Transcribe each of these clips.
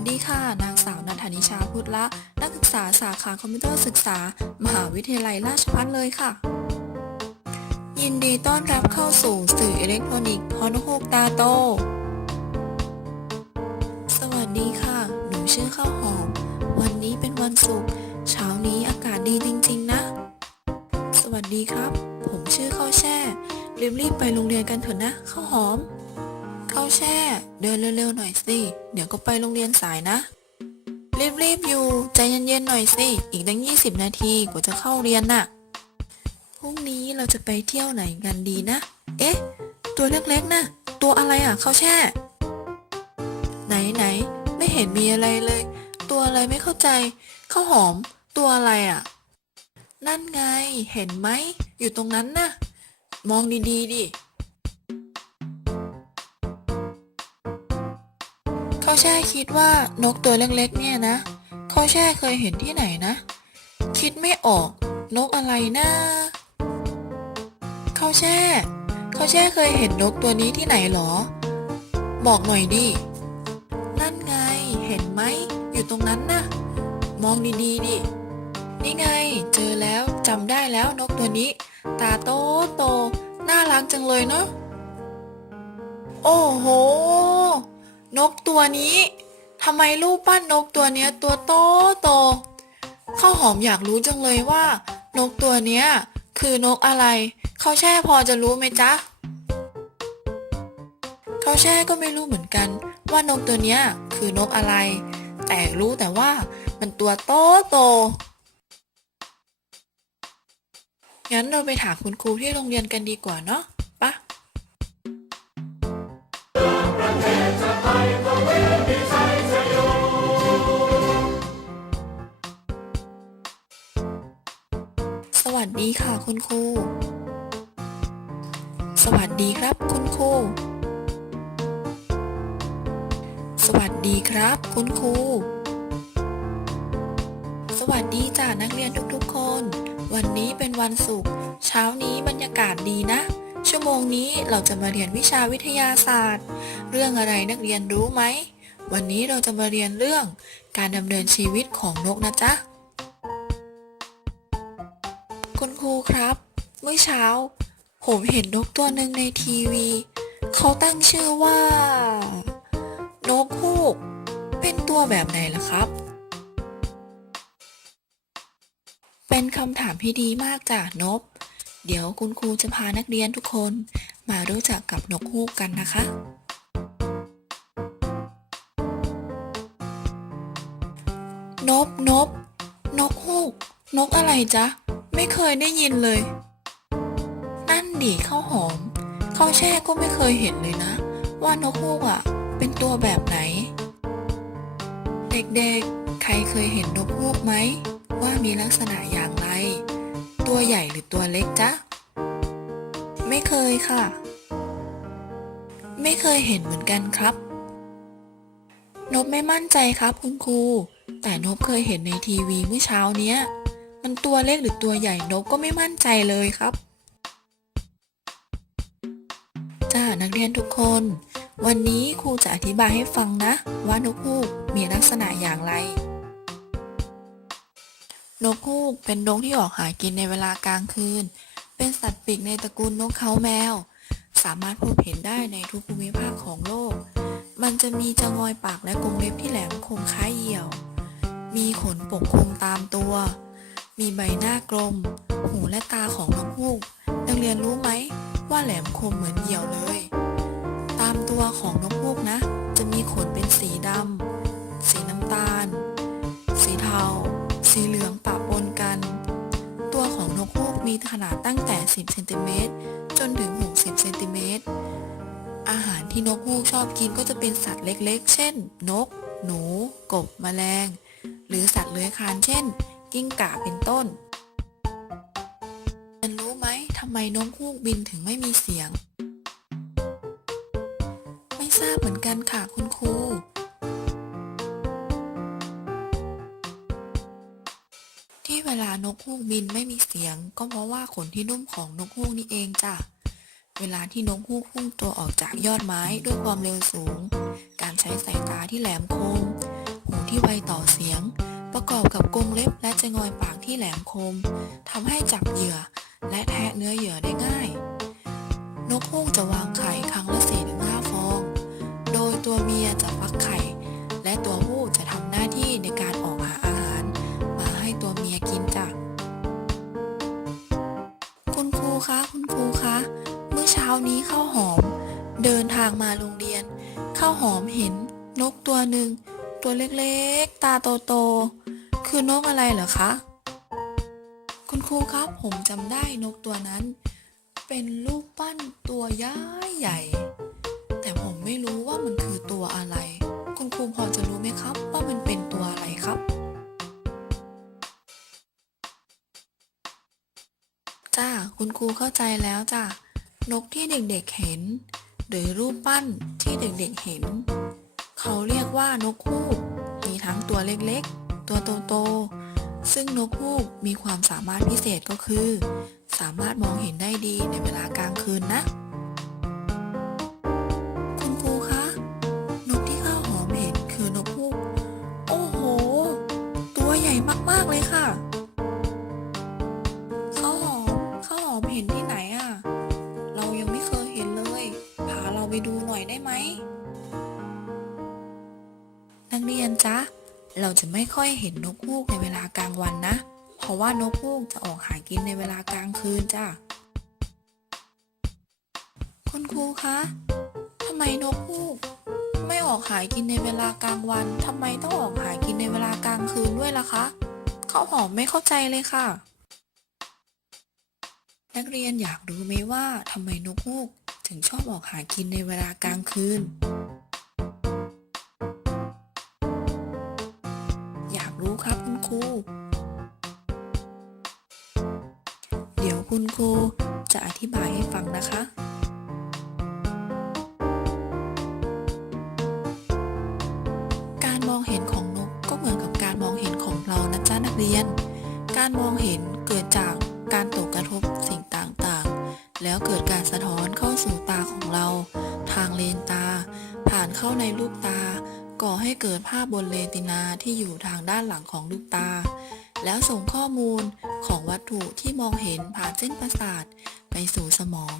สดีค่ะ นางสาวนันทนิชาพุทธละ นักศึกษาสาขาคอมพิวเตอร์ศึกษา มหาวิทยาลัยราชภัฏเลยค่ะ ยินดีต้อนรับเข้าสู่สื่ออิเล็กทรอนิกส์ฮอนโฮกตาโต สวัสดีค่ะ หนูชื่อข้าวหอม วันนี้เป็นวันศุกร์ เช้านี้อากาศดีจริง ๆ นะ สวัสดีครับ ผมชื่อข้าวแช่ รีบๆไปโรงเรียนกันเถอะนะข้าวหอม ข้าวแช่ เดินเร็วๆหน่อยสิ เดี๋ยวก็ไปโรงเรียนสายนะ รีบๆอยู่ ใจเย็นๆหน่อยสิ อีกตั้ง 20 นาทีกว่าจะเข้าเรียนน่ะ พรุ่งนี้เราจะไปเที่ยวไหนกันดีนะ เอ๊ะ ตัวเล็กๆนะตัวอะไรอะข้าวแช่ไหนไหนๆ ไม่เห็นมีอะไรเลย ตัวอะไรไม่เข้าใจ ข้าวหอม ตัวอะไรอะ นั่นไง เห็นไหม อยู่ตรงนั้นน่ะ มองดีๆดิ เขาแช่คิดว่านกตัวเล็กๆ เนี่ยนะ เขาแช่เคยเห็นที่ไหนนะ คิดไม่ออกนกอะไรนะเขาแช่ เขาแช่เคยเห็นนกตัวนี้ที่ไหนหรอ บอกหน่อยดิ นั่นไง เห็นไหม อยู่ตรงนั้นนะมองดีๆดิ นี่ไง เจอแล้วจำได้แล้วนกตัวนี้ ตาโตโต น่ารักจังเลยเนาะ โอ้โห นกตัวนี้ทำไมรูปปั้นนกตัวเนี้ยตัวโตโตข้าวหอมอยากรู้จังเลยว่า นกตัวเนี้ยคือนกอะไร เขาแช่พอจะรู้ไหมจ๊ะ เขาแช่ก็ไม่รู้เหมือนกัน ว่านกตัวเนี้ยคือนกอะไร แต่รู้แต่ว่ามันตัวโตโต งั้นเราไปถามคุณครูที่โรงเรียนกันดีกว่าเนาะ ดีค่ะคุณครู สวัสดีครับคุณครู สวัสดีครับคุณครู สวัสดีจ้านักเรียนทุกๆคน วันนี้เป็นวันศุกร์ เช้านี้บรรยากาศดีนะ ชั่วโมงนี้เราจะมาเรียนวิชาวิทยาศาสตร์ เรื่องอะไรนักเรียนรู้ไหม วันนี้เราจะมาเรียนเรื่องการดำเนินชีวิตของนกนะจ๊ะ ครับ เมื่อเช้า ผมเห็นนกตัวหนึ่งในทีวี เขาตั้งชื่อว่า นกฮูก เป็นตัวแบบไหนล่ะครับ เป็นคำถามที่ดีมากจ้ะนบ เดี๋ยวคุณครูจะพานักเรียนทุกคนมารู้จักกับนกฮูกกันนะคะ นบนบนกฮูก นกอะไรจ๊ะ ไม่เคยได้ยินเลย นั่นดิข้าวหอมข้าวแช่ก็ไม่เคยเห็นเลยนะ ว่านกฮูกอะ เป็นตัวแบบไหน เด็กๆ ใครเคยเห็นนกฮูกไหม ว่ามีลักษณะอย่างไร ตัวใหญ่หรือตัวเล็กจ๊ะ ไม่เคยค่ะ ไม่เคยเห็นเหมือนกันครับ นบไม่มั่นใจครับคุณครูแต่นบเคยเห็นในทีวีเมื่อเช้าเนี้ย มันตัวเล็กหรือตัวใหญ่นบก็ไม่มั่นใจเลยครับ จ้านักเรียนทุกคน วันนี้ครูจะอธิบายให้ฟังนะ ว่านกฮูกมีลักษณะอย่างไร นกฮูกเป็นนกที่ออกหากินในเวลากลางคืน เป็นสัตว์ปีกในตระกูลนกเขาแมว สามารถพบเห็นได้ในทุกภูมิภาคของโลก มันจะมีจงอยปากและกรงเล็บที่แหลมคมคล้ายเหยี่ยว มีขนปกคลุมตามตัว มีใบหน้ากลม หูและตาของนกฮูก นักเรียนรู้ไหมว่าแหลมคมเหมือนเหยี่ยวเลย ตามตัวของนกฮูกนะ จะมีขนเป็นสีดำ สีน้ำตาล สีเทา สีเหลืองปะปนกัน ตัวของนกฮูกมีขนาดตั้งแต่ 10 เซนติเมตรจนถึง 60 เซนติเมตร อาหารที่นกฮูกชอบกินก็จะเป็นสัตว์เล็กๆ เช่น นก หนู กบ แมลง หรือสัตว์เลื้อยคลาน เช่น กิ้งก่าเป็นต้นเรียนรู้ไหมทำไมนกฮูกบินถึงไม่มีเสียง ไม่ทราบเหมือนกันค่ะคุณครูที่เวลานกฮูกบินไม่มีเสียง ก็เพราะว่าขนที่นุ่มของนกฮูกนี่เองจ้ะเวลาที่นกฮูกพุ่งตัวออกจากยอดไม้ด้วยความเร็วสูง การใช้สายตาที่แหลมคม หูที่ไวต่อเสียง ประกอบกับกรงเล็บและจะงอยปากที่แหลมคมทำให้จับเหยื่อและแทะเนื้อเหยื่อได้ง่าย นกฮูกจะวางไข่ครั้งละ4-5ถึงฟอง โดยตัวเมียจะฟักไข่ และตัวผู้จะทำหน้าที่ในการออกหาอาหาร มาให้ตัวเมียกินจ้ะคุณครูคะคุณครูคะเมื่อเช้านี้ข้าวหอม เดินทางมาโรงเรียนข้าวหอมเห็นนกตัวหนึ่งตัวเล็กๆ ตาโตๆ คือนกอะไรเหรอคะ คุณครูครับผมจำได้นกตัวนั้น เป็นรูปปั้นตัวย้ายใหญ่ แต่ผมไม่รู้ว่ามันคือตัวอะไร คุณครูพอจะรู้ไหมครับ ว่ามันเป็นตัวอะไรครับจ้าคุณครูเข้าใจแล้วจ้ะนกที่เด็กๆเห็น หรือรูปปั้นที่เด็กๆเห็น เขาเรียกว่านกฮูกมีทั้งตัวเล็กๆ ตัวโตๆซึ่งนกฮูกมีความสามารถพิเศษก็คือ สามารถมองเห็นได้ดีในเวลากลางคืนนะ ค่อยเห็นนกฮูกในเวลากลางวันนะ เพราะว่านกฮูกจะออกหากินในเวลากลางคืนจ้ะ คุณครูคะทำไมนกฮูก ไม่ออกหากินในเวลากลางวันทำไมต้องออกหากินในเวลากลางคืนด้วยล่ะคะข้าวหอมไม่เข้าใจเลยค่ะ นักเรียนอยากรู้ไหมว่าทำไมนกฮูกถึงชอบออกหากินในเวลากลางคืน คุณครูจะอธิบายให้ฟังนะคะ การมองเห็นของนกก็เหมือนกับการมองเห็นของเรานะจ๊ะนักเรียน การมองเห็นเกิดจากการตกกระทบสิ่งต่างๆ แล้วเกิดการสะท้อนเข้าสู่ตาของเรา ทางเลนตา ผ่านเข้าในลูกตา ก่อให้เกิดภาพบนเรตินาที่อยู่ทางด้านหลังของลูกตา แล้วส่งข้อมูลของวัตถุที่มองเห็นผ่านเส้นประสาท ไปสู่สมอง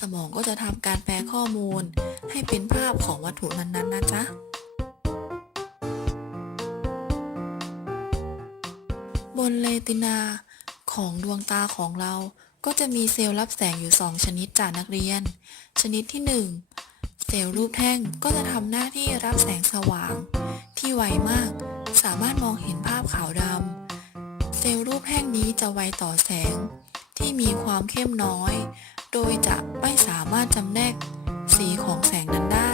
สมองก็จะทำการแปลข้อมูล ให้เป็นภาพของวัตถุนั้นๆนะจ๊ะบนเรตินาของดวงตาของเราก็จะมีเซลล์รับแสงอยู่ 2 ชนิดจากนักเรียน ชนิดที่ 1 เซลล์รูปแท่งก็จะทำหน้าที่รับแสงสว่าง ที่ไวมาก สามารถมองเห็นภาพขาวดำ เซลล์รูปแท่งนี้จะไวต่อแสง ที่มีความเข้มน้อย โดยจะไม่สามารถจำแนกสีของแสงนั้นได้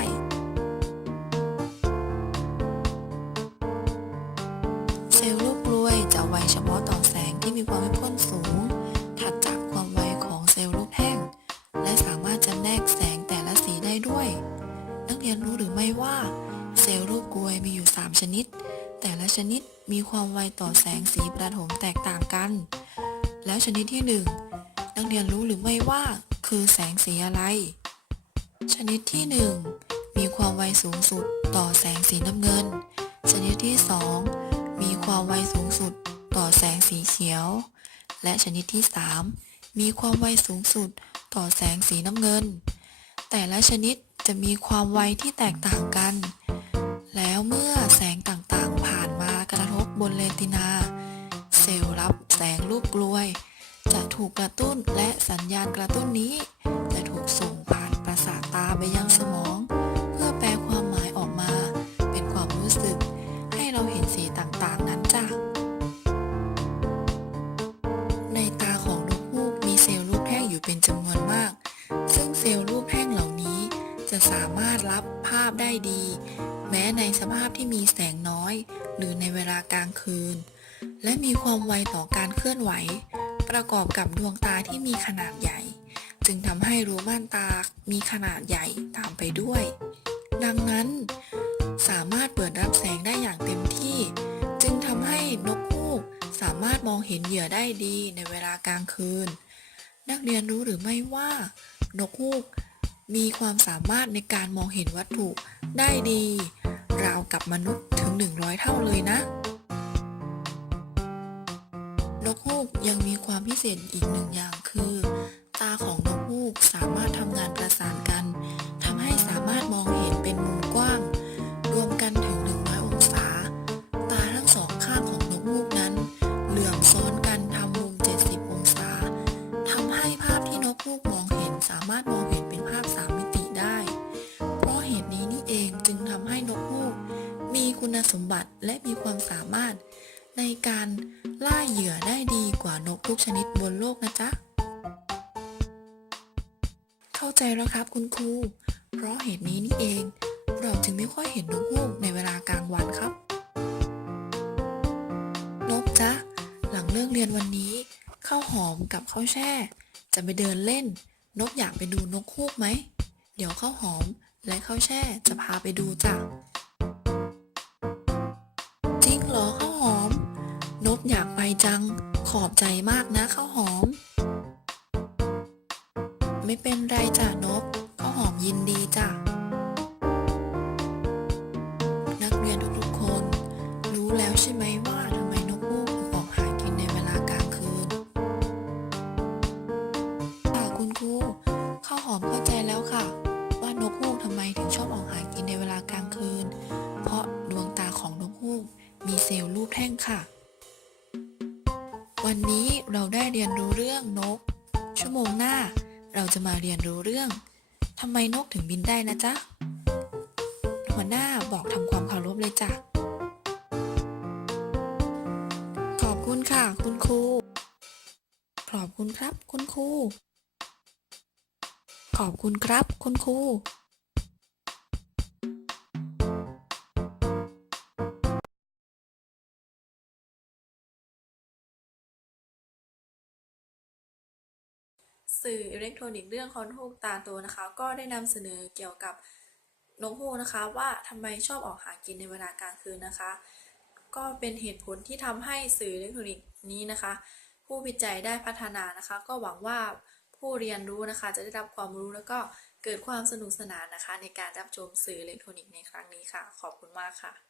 เซลล์ลูกกล้วยจะไวเฉพาะต่อแสงที่มีความเข้มข้นสูง ถัดจากความไวของเซลล์ลูกแท่ง และสามารถจำแนกแสงแต่ละสีได้ด้วย นักเรียนรู้หรือไม่ว่า เซลล์ลูกกล้วยมีอยู่ 3 ชนิด ชนิดมีความไวต่อแสงสีประถมแตกต่างกัน แล้วชนิดที่ 1 นักเรียนรู้หรือไม่ว่า คือแสงสีอะไร ชนิดที่ 1 มีความไวสูงสุดต่อแสงสีน้ำเงิน ชนิดที่ 2 มีความไวสูงสุดต่อแสงสีเขียว และชนิดที่ 3 มีความไวสูงสุดต่อแสงสีน้ำเงิน แต่ละชนิดจะมีความไวที่แตกต่างกัน แล้วเมื่อ บนเรตินา เซลล์รับแสงรูปกลวย จะถูกกระตุ้นและสัญญาณกระตุ้นนี้ จะถูกส่งผ่านประสาทตาไปยังสมอง เพื่อแปลความหมายออกมา เป็นความรู้สึก ให้เราเห็นสีต่างๆนั้นจ้ะในตาของนกฮูกมีเซลล์รูปแท่งอยู่เป็นจำนวนมาก ซึ่งเซลล์รูปแท่งเหล่านี้จะสามารถรับภาพได้ดี แม้ในสภาพที่มีแสงากลางคืน และมีความไวต่อการเคลื่อนไหว ประกอบกับดวงตาที่มีขนาดใหญ่ จึงทำให้รูม่านตามีขนาดใหญ่ตามไปด้วย ดังนั้น สามารถเปิดรับแสงได้อย่างเต็มที่ จึงทำให้นกฮูกสามารถมองเห็นเหยื่อได้ดีในเวลากลางคืน นักเรียนรู้หรือไม่ว่า นกฮูกมีความสามารถในการมองเห็นวัตถุได้ดี ราวกับมนุษย์ถึง 100 เท่าเลยนะ ยังมีความพิเศษอีกหนึ่งอย่างคือ ตาของนกฮูกสามารถทำงานประสานกันทำให้สามารถมองเห็นเป็นมุมกว้าง รวมกันถึง 100 องศา ตาทั้งสองข้างของนกฮูกนั้น เหลื่อมซ้อนกันทำมุม 70 องศาทำให้ภาพที่นกฮูกมองเห็นสามารถมองเห็นเป็นภาพ 3 มิติได้ เพราะเหตุนี้นี่เองจึงทำให้นกฮูกมีคุณสมบัติและมีความสามารถ ในการล่าเหยื่อได้ดีกว่านกทุกชนิดบนโลกนะจ๊ะ เข้าใจแล้วครับคุณครู เพราะเหตุนี้นี่เอง เราจึงไม่ค่อยเห็นนกฮูกในเวลากลางวันครับ นกจ๊ะ หลังเลิกเรียนวันนี้ข้าวหอมกับข้าวแช่ จะไปเดินเล่น นกอยากไปดูนกฮูกไหม เดี๋ยวข้าวหอมและข้าวแช่จะพาไปดูจ้ะ อยากไปจัง ขอบใจมากนะข้าวหอม ไม่เป็นไรจ้ะนบข้าวหอมยินดีจ้ะ จะมาเรียนรู้เรื่องทำไมนกถึงบินได้นะจ๊ะ หัวหน้าบอกทำความเคารพเลยจ้ะ ขอบคุณค่ะ คุณครู ขอบคุณครับ คุณครู ขอบคุณครับ คุณครู สื่ออิเล็กทรอนิกส์เรื่องคอนฮูกตาโตนะคะ ก็ได้นำเสนอเกี่ยวกับนกฮูกนะคะ ว่าทำไมชอบออกหากินในเวลากลางคืนนะคะ ก็เป็นเหตุผลที่ทำให้สื่ออิเล็กทรอนิกส์นี้นะคะ ผู้วิจัยได้พัฒนานะคะ ก็หวังว่าผู้เรียนรู้นะคะ จะได้รับความรู้แล้วก็เกิดความสนุกสนานนะคะ ในการรับชมสื่ออิเล็กทรอนิกส์ในครั้งนี้ค่ะ ขอบคุณมากค่ะ